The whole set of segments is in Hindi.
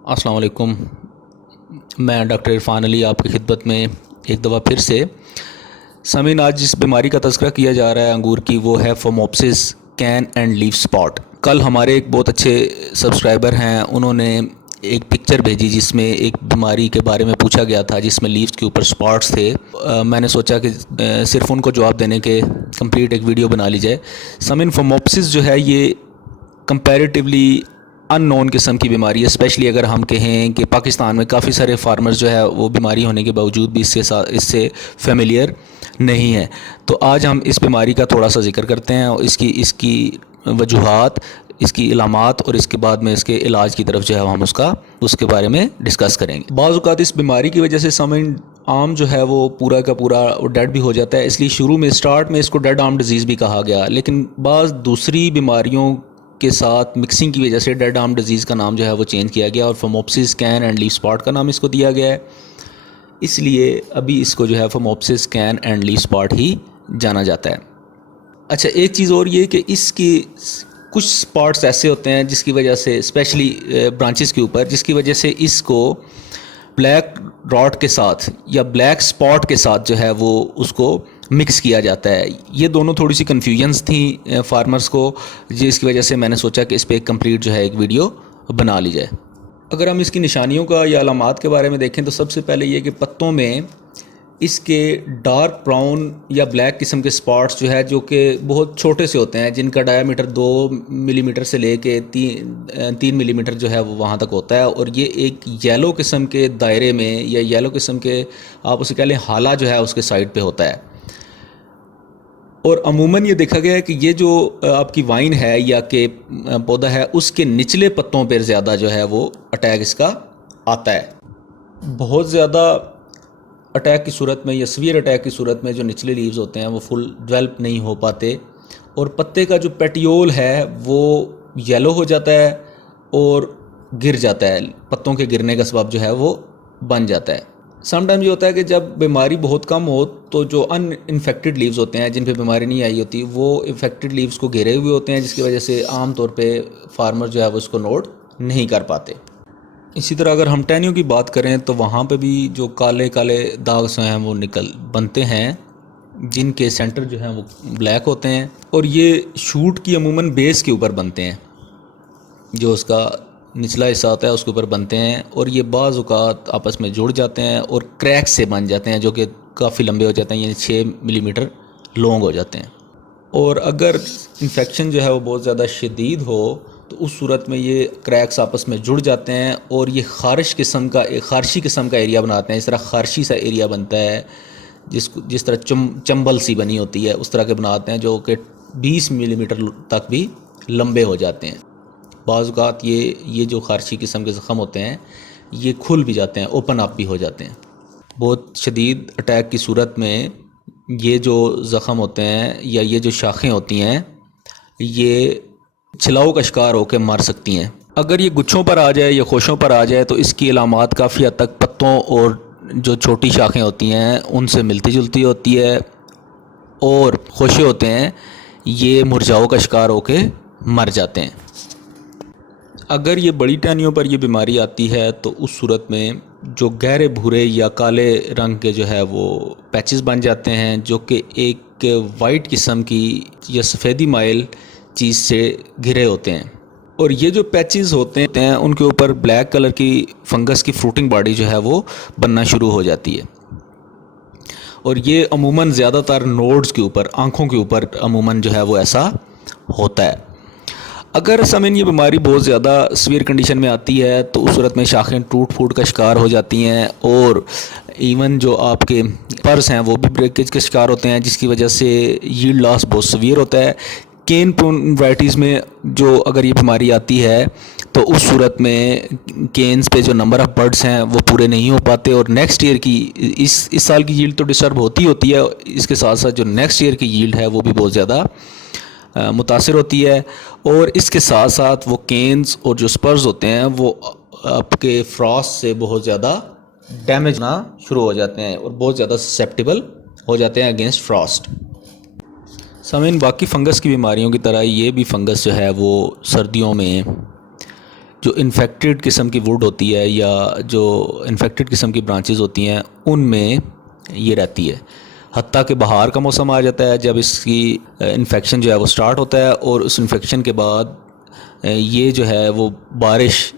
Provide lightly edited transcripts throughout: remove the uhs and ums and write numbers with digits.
अस्सलाम वालेकुम। मैं डॉक्टर इरफान अली आपकी खिदमत में एक दफ़ा फिर से। सामीन, आज जिस बीमारी का तज़किरा किया जा रहा है अंगूर की, वो है phomopsis cane and leaf spot. कल हमारे एक बहुत अच्छे सब्सक्राइबर हैं, उन्होंने एक पिक्चर भेजी जिसमें एक बीमारी के बारे में पूछा गया था जिसमें लीव्स के ऊपर स्पॉट्स थे। मैंने सोचा कि सिर्फ उनको जवाब देने के कंप्लीट एक वीडियो बना ली जाए। सामीन, फोमोप्सिस जो है ये कंपैरेटिवली अननोन किस्म की बीमारी है। स्पेशली अगर हम कहें कि पाकिस्तान में काफ़ी सारे फार्मर्स जो है वो बीमारी होने के बावजूद भी इससे फेमिलियर नहीं है। तो आज हम इस बीमारी का थोड़ा सा जिक्र करते हैं और इसकी वजूहात, इसकी इलामात और इसके बाद में इसके इलाज की तरफ जो है हम उसके बारे में डिस्कस करेंगे। बाज़ औक़ात इस बीमारी की वजह से सामीन आम जो है वो पूरा का पूरा डेड भी हो जाता है, इसलिए शुरू में स्टार्ट में इसको डेड आर्म डिजीज़ भी कहा गया। लेकिन बाज़ दूसरी बीमारियों के साथ मिक्सिंग की वजह से डेड आर्म डिजीज़ का नाम जो है वो चेंज किया गया और phomopsis cane and leaf spot का नाम इसको दिया गया है। इसलिए अभी इसको जो है phomopsis cane and leaf spot ही जाना जाता है। अच्छा, एक चीज़ और ये कि इसकी कुछ स्पॉट्स ऐसे होते हैं जिसकी वजह से, स्पेशली ब्रांचेस के ऊपर, जिसकी वजह से इसको ब्लैक रॉट के साथ या ब्लैक स्पॉट के साथ जो है वो उसको मिक्स किया जाता है। ये दोनों थोड़ी सी कन्फ्यूजन्स थी फार्मर्स को, जिसकी वजह से मैंने सोचा कि इस पर एक कंप्लीट जो है एक वीडियो बना ली जाए। अगर हम इसकी निशानियों का या अलामात के बारे में देखें तो सबसे पहले ये कि पत्तों में इसके डार्क ब्राउन या ब्लैक किस्म के स्पॉट्स जो है, जो कि बहुत छोटे से होते हैं, जिनका डायामीटर 2 मिलीमीटर से लेके 3 मिलीमीटर जो है वो वहाँ तक होता है, और ये एक येलो किस्म के दायरे में या येलो किस्म के आप उसे कह लें हाला जो है उसके साइड पे होता है। और अमूमन ये देखा गया है कि ये जो आपकी वाइन है या के पौधा है उसके निचले पत्तों पर ज़्यादा जो है वो अटैक इसका आता है। बहुत ज़्यादा अटैक की सूरत में या सीवियर अटैक की सूरत में जो निचले लीव्स होते हैं वो फुल डेवलप नहीं हो पाते और पत्ते का जो पेटियोल है वो येलो हो जाता है और गिर जाता है। पत्तों के गिरने का सबब जो है वो बन जाता है। समटाइम ये होता है कि जब बीमारी बहुत कम हो तो जो अनइन्फेक्टेड लीव्स होते हैं, जिन पे बीमारी नहीं आई होती, वो इन्फेक्टेड लीव्स को घेरे हुए होते हैं, जिसकी वजह से आम तौर पे फार्मर जो है वो उसको नोट नहीं कर पाते। इसी तरह अगर हम टहनियों की बात करें तो वहाँ पे भी जो काले काले दाग से हैं वो बनते हैं, जिनके सेंटर जो हैं वो ब्लैक होते हैं, और ये शूट की अमूमन बेस के ऊपर बनते हैं, जो उसका निचला हिस्सा होता है उसके ऊपर बनते हैं, और ये बाज़ औक़ात आपस में जुड़ जाते हैं और क्रैक से बन जाते हैं, जो कि काफ़ी लंबे हो जाते हैं, यानी 6 मिलीमीटर लॉन्ग हो जाते हैं। और अगर इन्फेक्शन जो है वो बहुत ज़्यादा शदीद हो तो उस सूरत में ये क्रैक्स आपस में जुड़ जाते हैं और ये खारिश किस्म का एरिया बनाते हैं। इस तरह खारशी सा एरिया बनता है, जिस तरह चंबल सी बनी होती है उस तरह के बनाते हैं, जो कि 20 मिलीमीटर तक भी लंबे हो जाते हैं। बाज़ औक़ात ये जो खारशी किस्म के ज़ख़म होते हैं ये खुल भी जाते हैं, ओपन अप भी हो जाते हैं। बहुत शदीद अटैक की सूरत में ये जो ज़ख़म होते हैं या ये जो शाखें होती हैं ये छिलाऊ का शिकार होकर मर सकती हैं। अगर ये गुच्छों पर आ जाए या खोशों पर आ जाए तो इसकी अलामात काफ़ी हद तक पत्तों और जो छोटी शाखें होती हैं उनसे मिलती जुलती होती है, और खोशे होते हैं ये मुरझाओं का शिकार होकर मर जाते हैं। अगर ये बड़ी टहनियों पर ये बीमारी आती है तो उस सूरत में जो गहरे भूरे या काले रंग के जो है वो पैचेस बन जाते हैं, जो कि एक वाइट किस्म की या सफ़ेदी माइल चीज़ से घिरे होते हैं, और ये जो पैचेस होते हैं उनके ऊपर ब्लैक कलर की फंगस की फ्रूटिंग बॉडी जो है वो बनना शुरू हो जाती है, और ये अमूमन ज़्यादातर नोड्स के ऊपर, आँखों के ऊपर अमूमन जो है वो ऐसा होता है। अगर सामीन ये बीमारी बहुत ज़्यादा सीवियर कंडीशन में आती है तो उस सूरत में शाखें टूट फूट का शिकार हो जाती हैं, और इवन जो आपके पर्स हैं वो भी ब्रेकेज के शिकार होते हैं, जिसकी वजह से यील्ड लॉस बहुत सीवियर होता है। केन प्रून वैराइटीज़ में जो अगर ये बीमारी आती है तो उस सूरत में केन्स पे जो नंबर ऑफ़ बर्ड्स हैं वो पूरे नहीं हो पाते, और नेक्स्ट ईयर की इस साल की यील्ड तो डिस्टर्ब होती है, इसके साथ साथ जो नेक्स्ट ईयर की यील्ड है वो भी बहुत ज़्यादा मुतासिर होती है। और इसके साथ साथ वो केन्स और जो स्पर्स होते हैं वो आपके फ्रॉस्ट से बहुत ज़्यादा डैमेज होना शुरू हो जाते हैं और बहुत ज़्यादा ससेप्टेबल हो जाते हैं अगेंस्ट फ्रॉस्ट। सामीन, बाकी फ़ंगस की बीमारियों की तरह ये भी फ़ंगस जो है वो सर्दियों में जो इन्फेक्टेड किस्म की वुड होती है या जो इन्फेक्टेड किस्म की ब्रांचेस होती हैं उनमें ये रहती है। हत्ता कि बहार का मौसम आ जाता है जब इसकी इन्फेक्शन जो है वो स्टार्ट होता है, और उस इन्फेक्शन के बाद ये जो है वो बारिश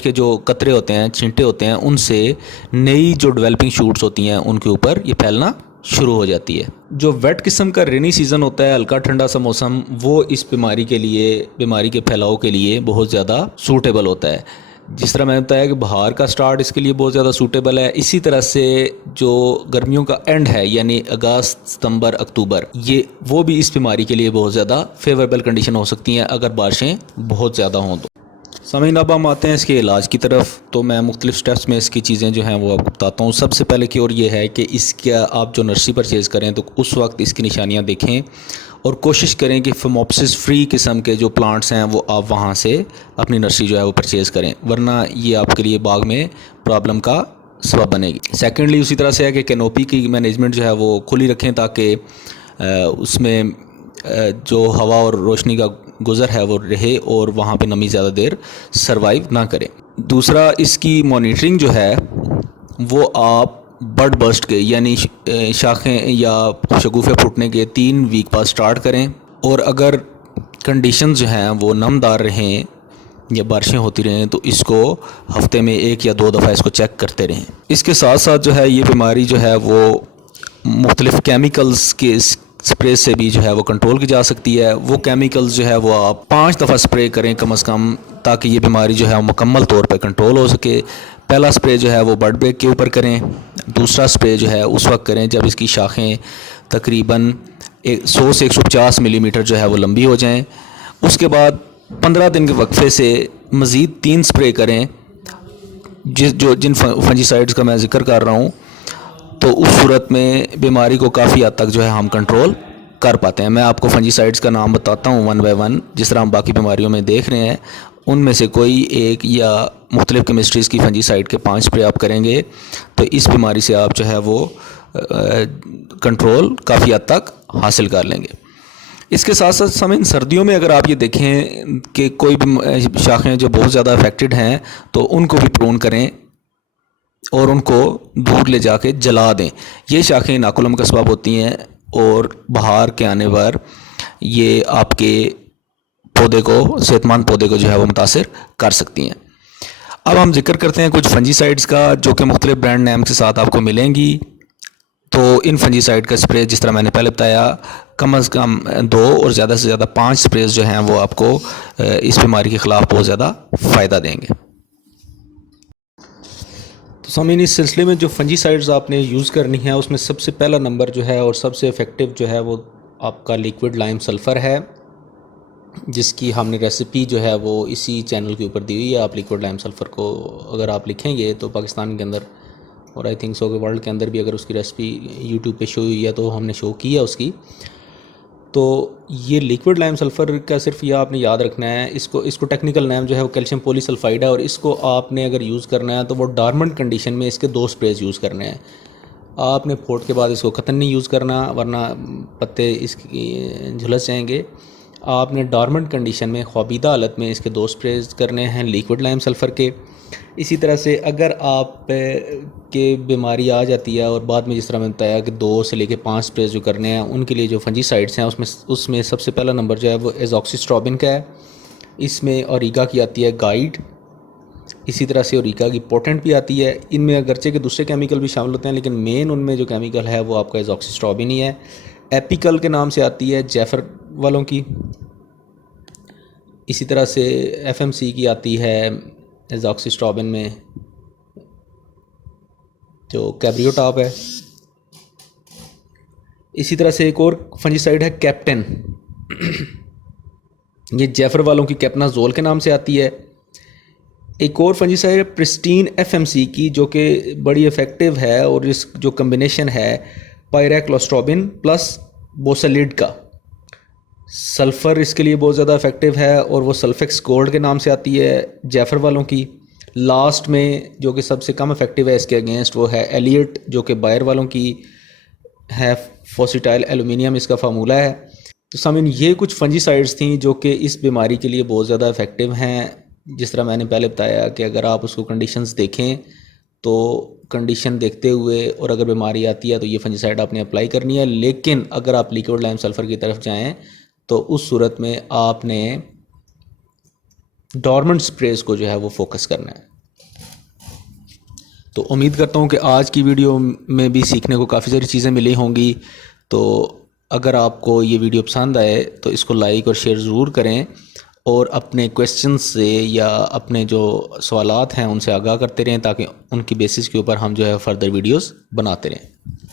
के जो कतरे होते हैं, छींटे होते हैं, उनसे नई जो डेवलपिंग शूट्स होती हैं उनके ऊपर ये फैलना शुरू हो जाती है। जो वेट किस्म का रेनी सीज़न होता है, हल्का ठंडा सा मौसम, वो इस बीमारी के फैलाव के लिए बहुत ज़्यादा सूटेबल होता है। जिस तरह मैंने बताया कि बहार का स्टार्ट इसके लिए बहुत ज़्यादा सूटेबल है, इसी तरह से जो गर्मियों का एंड है यानी अगस्त, सितंबर, अक्टूबर, वो भी इस बीमारी के लिए बहुत ज़्यादा फेवरेबल कंडीशन हो सकती हैं अगर बारिशें बहुत ज़्यादा हों तो। सामीन, अब हम आते हैं इसके इलाज की तरफ। तो मैं मुख्तलिफ स्टेप्स में इसकी चीज़ें जो हैं वो आपको बताता हूँ। सबसे पहले की ओर ये है कि इसका आप जो नर्सरी परचेज़ करें तो उस वक्त इसकी निशानियाँ देखें और कोशिश करें कि फिमोप्सिस फ्री किस्म के जो प्लांट्स हैं वो आप वहाँ से अपनी नर्सरी जो है वो परचेज़ करें, वरना ये आपके लिए बाग में प्रॉब्लम का सबब बनेगी। सेकेंडली उसी तरह से है कि कैनोपी की मैनेजमेंट जो है वो खुली रखें ताकि उसमें जो हवा और रोशनी का गुज़र है वो रहे और वहाँ पे नमी ज़्यादा देर सरवाइव ना करे। दूसरा, इसकी मॉनिटरिंग जो है वो आप बड बर्स्ट के यानी शाखें या शगुफ़े फूटने के 3 वीक बाद स्टार्ट करें, और अगर कंडीशंस जो हैं वो नमदार रहें या बारिशें होती रहें तो इसको हफ्ते में 1 या 2 दफ़ा इसको चेक करते रहें। इसके साथ साथ जो है ये बीमारी जो है वो मुख्तलिफ़ केमिकल्स के स्प्रे से भी जो है वो कंट्रोल की जा सकती है। वो केमिकल्स जो है वो आप 5 दफ़ा स्प्रे करें कम से कम, ताकि ये बीमारी जो है वो मुकम्मल तौर पे कंट्रोल हो सके। पहला स्प्रे जो है वो बड ब्रेक के ऊपर करें, दूसरा स्प्रे जो है उस वक्त करें जब इसकी शाखें तकरीबन 100 से 150 मिलीमीटर जो है वो लंबी हो जाएं। उसके बाद 15 दिन के वक्फे से मज़ीद 3 स्प्रे करें जिन फंजीसाइड्स का मैं ज़िक्र कर रहा हूँ, तो उस सूरत में बीमारी को काफ़ी हद तक जो है हम कंट्रोल कर पाते हैं। मैं आपको फंजीसाइड्स का नाम बताता हूँ 1 बाय 1, जिस तरह हम बाकी बीमारियों में देख रहे हैं। उनमें से कोई एक या मुख्तलिफ़ केमिस्ट्रीज़ की फंजीसाइड के 5 स्प्रे आप करेंगे तो इस बीमारी से आप जो है वो कंट्रोल काफ़ी हद तक हासिल कर लेंगे। इसके साथ साथ समय सर्दियों में अगर आप ये देखें कि कोई भी शाखें जो बहुत ज़्यादा अफेक्टेड हैं तो उनको भी प्रून करें और उनको दूर ले जाके जला दें। ये शाखें नाकुलम का सबब होती हैं और बाहर के आने पर ये आपके पौधे को, सेहतमंद पौधे को जो है वो मुतासिर कर सकती हैं। अब हम जिक्र करते हैं कुछ फंजीसाइड्स का जो कि मुख्तलिफ ब्रांड नेम के साथ आपको मिलेंगी। तो इन फंजीसाइड का स्प्रे जिस तरह मैंने पहले बताया, कम से कम 2 और ज़्यादा से ज़्यादा 5 स्प्रेज जो हैं वो आपको इस बीमारी के ख़िलाफ़ बहुत ज़्यादा फ़ायदा देंगे। तो सामीन, इस सिलसिले में जो फंजीसाइड्स आपने यूज़ करनी है उसमें सबसे पहला नंबर जो है और सबसे इफ़ेक्टिव जो है वो आपका लिक्विड लाइम सल्फ़र है, जिसकी हमने रेसिपी जो है वो इसी चैनल के ऊपर दी हुई है। आप लिक्विड लाइम सल्फ़र को अगर आप लिखेंगे तो पाकिस्तान के अंदर और आई थिंक सो कि वर्ल्ड के अंदर भी अगर उसकी रेसिपी यूट्यूब पे शो हुई है तो हमने शो की है उसकी। तो ये लिक्विड लाइम सल्फ़र का सिर्फ यह आपने याद रखना है, इसको टेक्निकल नेम जो है वो कैल्शियम पॉलीसल्फाइड है, और इसको आपने अगर यूज़ करना है तो वो डॉर्मेंट कंडीशन में इसके 2 स्प्रेज यूज़ करने हैं। आपने फोट के बाद इसको कतन नहीं यूज़ करना, वरना पत्ते इसकी झुलस जाएंगे। आपने डॉर्मेंट कंडीशन में ख्वाबीदा हालत में इसके 2 स्प्रेज करने हैं लिक्विड लाइम सल्फ़र के। इसी तरह से अगर आप के बीमारी आ जाती है और बाद में जिस तरह मैंने बताया कि 2 से लेके 5 स्प्रेज जो करने हैं, उनके लिए जो फंजीसाइड्स हैं उसमें सबसे पहला नंबर जो है वो एज़ॉक्सिस्ट्रोबिन का है। इसमें ओरिगा की आती है गाइड, इसी तरह से ओरिगा की पोटेंट भी आती है। इनमें अगरचे के दूसरे केमिकल भी शामिल होते हैं, लेकिन मेन उनमें जो केमिकल है वो आपका एज़ॉक्सिस्ट्रोबिन ही है। एपिकल के नाम से आती है जैफर वालों की। इसी तरह से FMC की आती है एज़ॉक्सिस्ट्रोबिन में जो कैब्रियोटॉप है। इसी तरह से एक और फंजीसाइड है कैप्टन, ये जैफर वालों की कैप्नाजोल के नाम से आती है। एक और फंजीसाइड है प्रिस्टीन FMC की, जो कि बड़ी इफ़ेक्टिव है, और इस जो कम्बिनेशन है पायरैक्लोस्ट्रोबिन प्लस बोसलिड का। सल्फ़र इसके लिए बहुत ज़्यादा इफ़ेक्टिव है और वो सल्फेक्स गोल्ड के नाम से आती है जैफर वालों की। लास्ट में जो कि सबसे कम इफ़ेक्टिव है इसके अगेंस्ट वो है एलियट, जो कि बायर वालों की है। फोसिटाइल एलुमिनियम इसका फार्मूला है। तो सामीन, ये कुछ फंजीसाइड्स थी जो कि इस बीमारी के लिए बहुत ज़्यादा इफ़ेक्टिव हैं जिस तरह मैंने पहले बताया कि अगर आप उसको कंडीशंस देखें तो कंडीशन देखते हुए और अगर बीमारी आती है तो ये फंजिसाइड आपने अप्लाई करनी है। लेकिन अगर आप लिक्विड लाइम सल्फ़र की तरफ जाएं तो उस सूरत में आपने डॉर्मेंट स्प्रेस को जो है वो फोकस करना है। तो उम्मीद करता हूँ कि आज की वीडियो में भी सीखने को काफ़ी सारी चीज़ें मिली होंगी। तो अगर आपको ये वीडियो पसंद आए तो इसको लाइक और शेयर ज़रूर करें और अपने क्वेश्चन से या अपने जो सवालात हैं उनसे आगाह करते रहें ताकि उनकी बेसिस के ऊपर हम जो है फ़र्दर वीडियोस बनाते रहें।